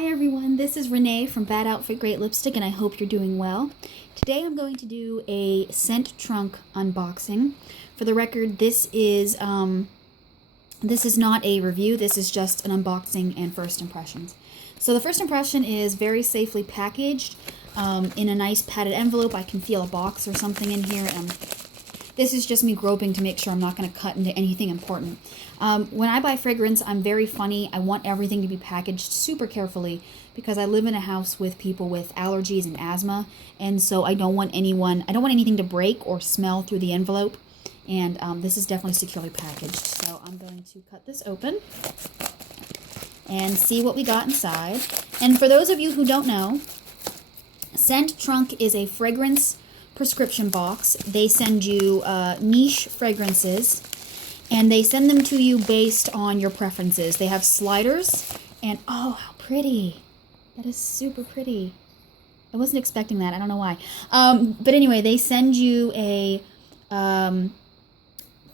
Hi everyone, this is Renee from Bad Outfit Great Lipstick and I hope you're doing well. Today I'm going to do a scent trunk unboxing. For the record, this is not a review, this is just an unboxing and first impressions. So the first impression is very safely packaged in a nice padded envelope. I can feel a box or something in here. This is just me groping to make sure I'm not going to cut into anything important. When I buy fragrance, I'm very funny. I want everything to be packaged super carefully because I live in a house with people with allergies and asthma, and so I don't want anything to break or smell through the envelope, and this is definitely securely packaged. So I'm going to cut this open and see what we got inside. And for those of you who don't know, Scent Trunk is a fragrance prescription box. They send you niche fragrances and they send them to you based on your preferences. They have sliders and oh, how pretty. That is super pretty. I wasn't expecting that. I don't know why. But anyway, they send you a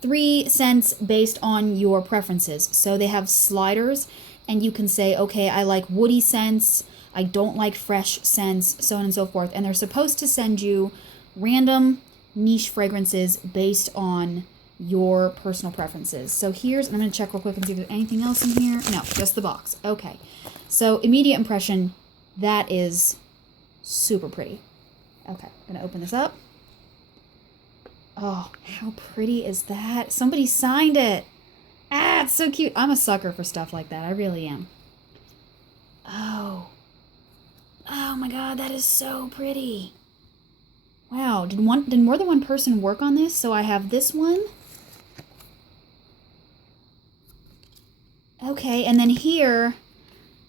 3 scents based on your preferences. So they have sliders and you can say, okay, I like woody scents. I don't like fresh scents, so on and so forth. And they're supposed to send you random niche fragrances based on your personal preferences. So I'm going to check real quick and see if there's anything else in here. No, just the box. Okay. So immediate impression, that is super pretty. Okay, I'm going to open this up. Oh, how pretty is that? Somebody signed it. Ah, it's so cute. I'm a sucker for stuff like that. I really am. Oh my God, that is so pretty. Wow, did more than one person work on this? So I have this one. Okay, and then here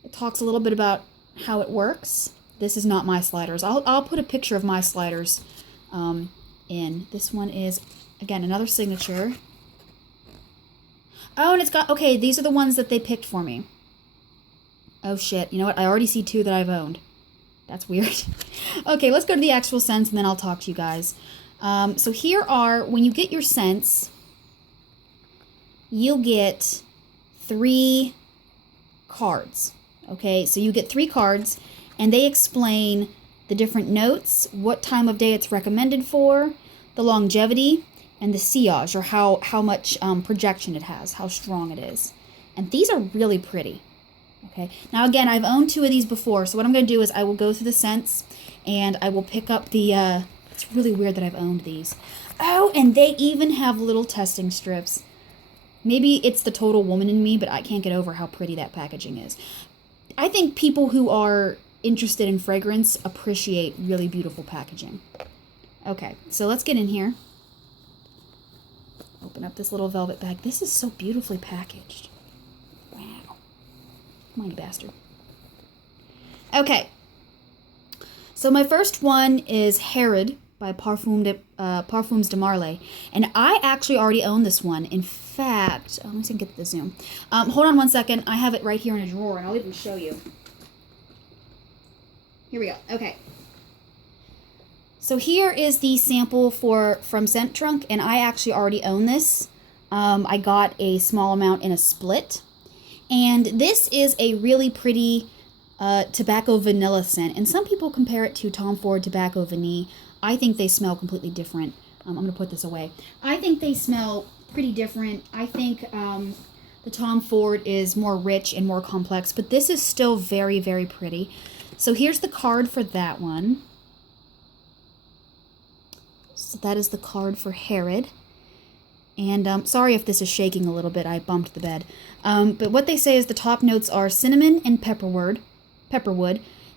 it talks a little bit about how it works. This is not my sliders. I'll put a picture of my sliders in. This one is, again, another signature. Oh, and it's got, okay, these are the ones that they picked for me. Oh shit, you know what? I already see 2 that I've owned. That's weird. Okay, let's go to the actual scents and then I'll talk to you guys. So here are, when you get your scents, you'll get 3 cards. Okay, so you get 3 cards and they explain the different notes, what time of day it's recommended for, the longevity, and the sillage, or how much projection it has, how strong it is. And these are really pretty. Okay, now again, I've owned 2 of these before, so what I'm going to do is I will go through the scents, and I will pick up the, it's really weird that I've owned these. Oh, and they even have little testing strips. Maybe it's the total woman in me, but I can't get over how pretty that packaging is. I think people who are interested in fragrance appreciate really beautiful packaging. Okay, so let's get in here. Open up this little velvet bag. This is so beautifully packaged. Wow. Come on, you bastard. Okay. So my first one is Herod by Parfums de Marly. And I actually already own this one. In fact, let me see if I can get the zoom. Hold on one second. I have it right here in a drawer, and I'll even show you. Here we go. Okay. So here is the sample from Scent Trunk, and I actually already own this. I got a small amount in a split. And this is a really pretty tobacco vanilla scent. And some people compare it to Tom Ford Tobacco Vanille. I think they smell completely different. I'm going to put this away. I think they smell pretty different. I think the Tom Ford is more rich and more complex. But this is still very, very pretty. So here's the card for that one. So that is the card for Herod. And sorry if this is shaking a little bit. I bumped the bed. But what they say is the top notes are cinnamon and pepperwood.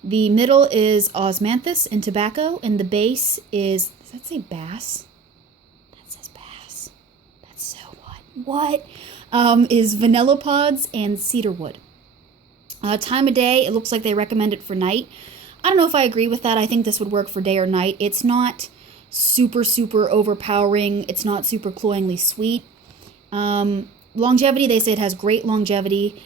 The middle is osmanthus and tobacco. And the base is, does that say bass? That says bass. That's so what? Is vanilla pods and cedarwood. Time of day, it looks like they recommend it for night. I don't know if I agree with that. I think this would work for day or night. It's not super, super overpowering. It's not super cloyingly sweet. Longevity, they say it has great longevity.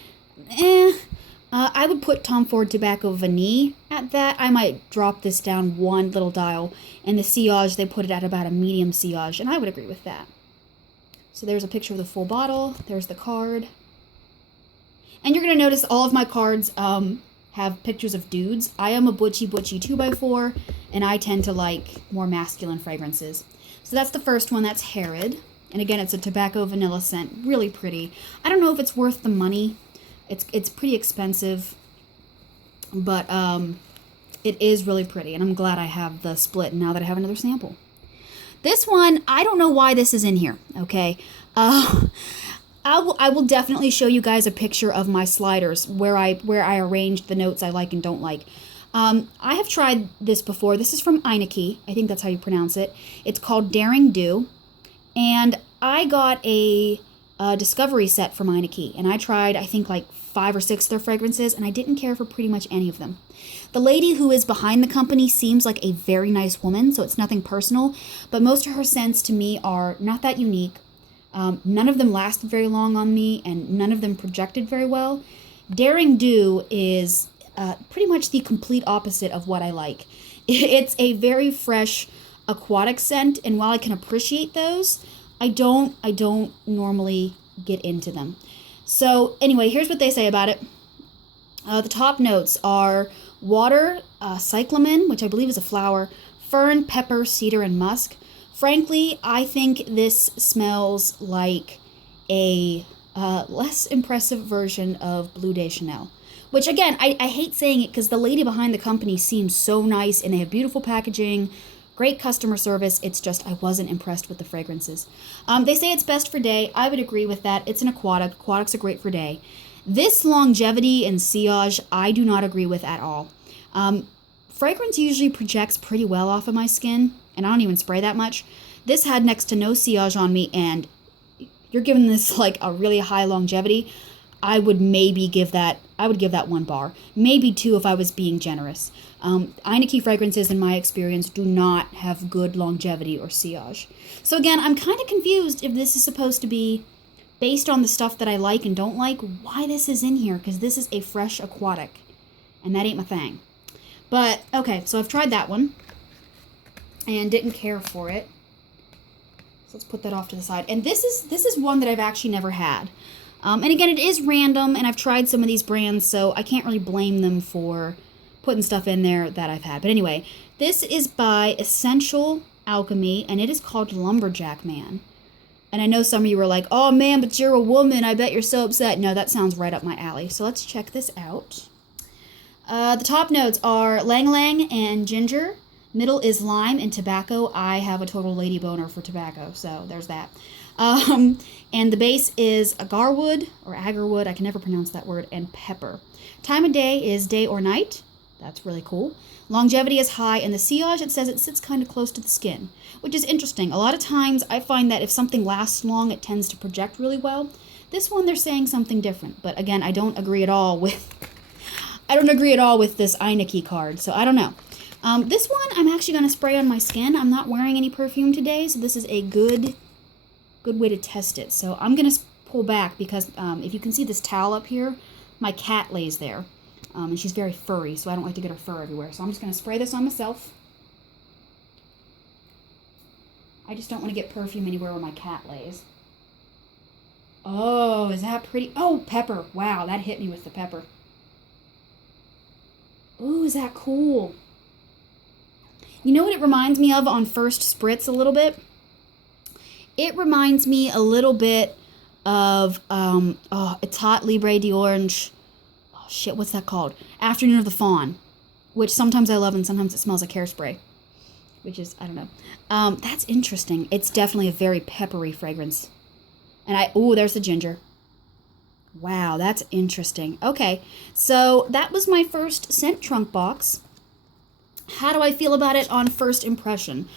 I would put Tom Ford Tobacco Vanille at that. I might drop this down 1 little dial. And the sillage, they put it at about a medium sillage, and I would agree with that. So there's a picture of the full bottle. There's the card. And you're going to notice all of my cards have pictures of dudes. I am a butchy 2x4, and I tend to like more masculine fragrances. So that's the first one. That's Herod. And again, it's a tobacco vanilla scent. Really pretty. I don't know if it's worth the money. It's pretty expensive. But it is really pretty. And I'm glad I have the split now that I have another sample. This one, I don't know why this is in here, okay? I will definitely show you guys a picture of my sliders where I arranged the notes I like and don't like. I have tried this before. This is from Eineke. I think that's how you pronounce it. It's called Daring Do. And I got a discovery set from Eineke. And I tried, I think, like 5 or 6 of their fragrances. And I didn't care for pretty much any of them. The lady who is behind the company seems like a very nice woman. So it's nothing personal. But most of her scents to me are not that unique. None of them lasted very long on me. And none of them projected very well. Daring Do is pretty much the complete opposite of what I like. It's a very fresh aquatic scent, and while I can appreciate those, I don't normally get into them. So anyway, here's what they say about it. The top notes are water, cyclamen, which I believe is a flower, fern, pepper, cedar, and musk. Frankly, I think this smells like a less impressive version of Bleu de Chanel. Which, again, I hate saying it because the lady behind the company seems so nice and they have beautiful packaging, great customer service. It's just I wasn't impressed with the fragrances. They say it's best for day. I would agree with that. It's an aquatic. Aquatics are great for day. This longevity and sillage, I do not agree with at all. Fragrance usually projects pretty well off of my skin, and I don't even spray that much. This had next to no sillage on me, and you're giving this like a really high longevity. I would give that 1 bar, maybe 2 if I was being generous. Eineke fragrances, in my experience, do not have good longevity or sillage. So again, I'm kind of confused if this is supposed to be based on the stuff that I like and don't like, why this is in here, because this is a fresh aquatic, and that ain't my thing. But, okay, so I've tried that one, and didn't care for it. So let's put that off to the side. And this is one that I've actually never had. And again, it is random, and I've tried some of these brands, so I can't really blame them for putting stuff in there that I've had. But anyway, this is by Essential Alchemy, and it is called Lumberjack Man. And I know some of you were like, oh man, but you're a woman, I bet you're so upset. No, that sounds right up my alley. So let's check this out. The top notes are Lang Lang and ginger. Middle is lime and tobacco. I have a total lady boner for tobacco, so there's that. And the base is agarwood or agarwood, I can never pronounce that word, and pepper. Time of day is day or night. That's really cool. Longevity is high, and the sillage, it says it sits kind of close to the skin, which is interesting. A lot of times I find that if something lasts long, it tends to project really well. This one, they're saying something different, but again, I don't agree at all with this Eineke card, so I don't know. This one I'm actually going to spray on my skin. I'm not wearing any perfume today, so this is a good way to test it. So I'm going to pull back because if you can see this towel up here, my cat lays there. And she's very furry, so I don't like to get her fur everywhere. So I'm just going to spray this on myself. I just don't want to get perfume anywhere where my cat lays. Oh, is that pretty? Oh, pepper. Wow, that hit me with the pepper. Ooh, is that cool? You know what it reminds me of on first spritz a little bit? It reminds me a little bit of, it's hot Libre d'Orange. Oh, shit, what's that called? Afternoon of the Fawn, which sometimes I love and sometimes it smells like hairspray, which is, I don't know. That's interesting. It's definitely a very peppery fragrance. And there's the ginger. Wow, that's interesting. Okay, so that was my first scent trunk box. How do I feel about it on first impression?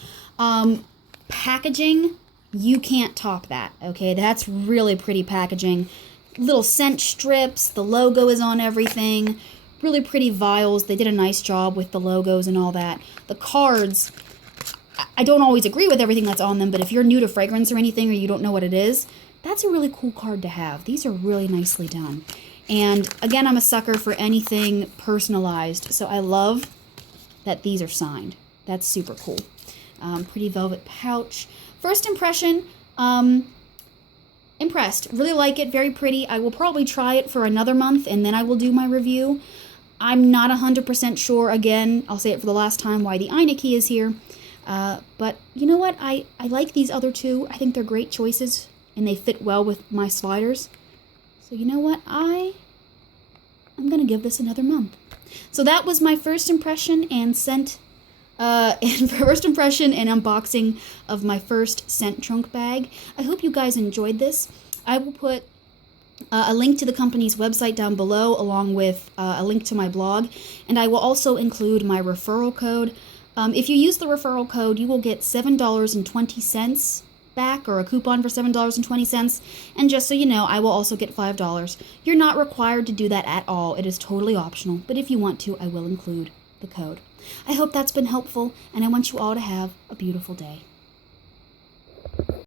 Packaging, you can't top that, okay? That's really pretty packaging. Little scent strips, the logo is on everything. Really pretty vials. They did a nice job with the logos and all that. The cards, I don't always agree with everything that's on them, but if you're new to fragrance or anything or you don't know what it is, that's a really cool card to have. These are really nicely done. And again, I'm a sucker for anything personalized, so I love that these are signed. That's super cool. Pretty velvet pouch. First impression, impressed. Really like it, very pretty. I will probably try it for another month and then I will do my review. I'm not 100% sure, again, I'll say it for the last time, why the Ina key is here. But you know what? I like these other two. I think they're great choices, and they fit well with my sliders. So you know what? I'm going to give this another month. So that was my first impression and first impression and unboxing of my first scent trunk bag. I hope you guys enjoyed this. I will put a link to the company's website down below, along with a link to my blog, and I will also include my referral code. If you use the referral code, you will get $7.20 back, or a coupon for $7.20, and just so you know, I will also get $5. You're not required to do that at all. It is totally optional, but if you want to, I will include the code. I hope that's been helpful, and I want you all to have a beautiful day.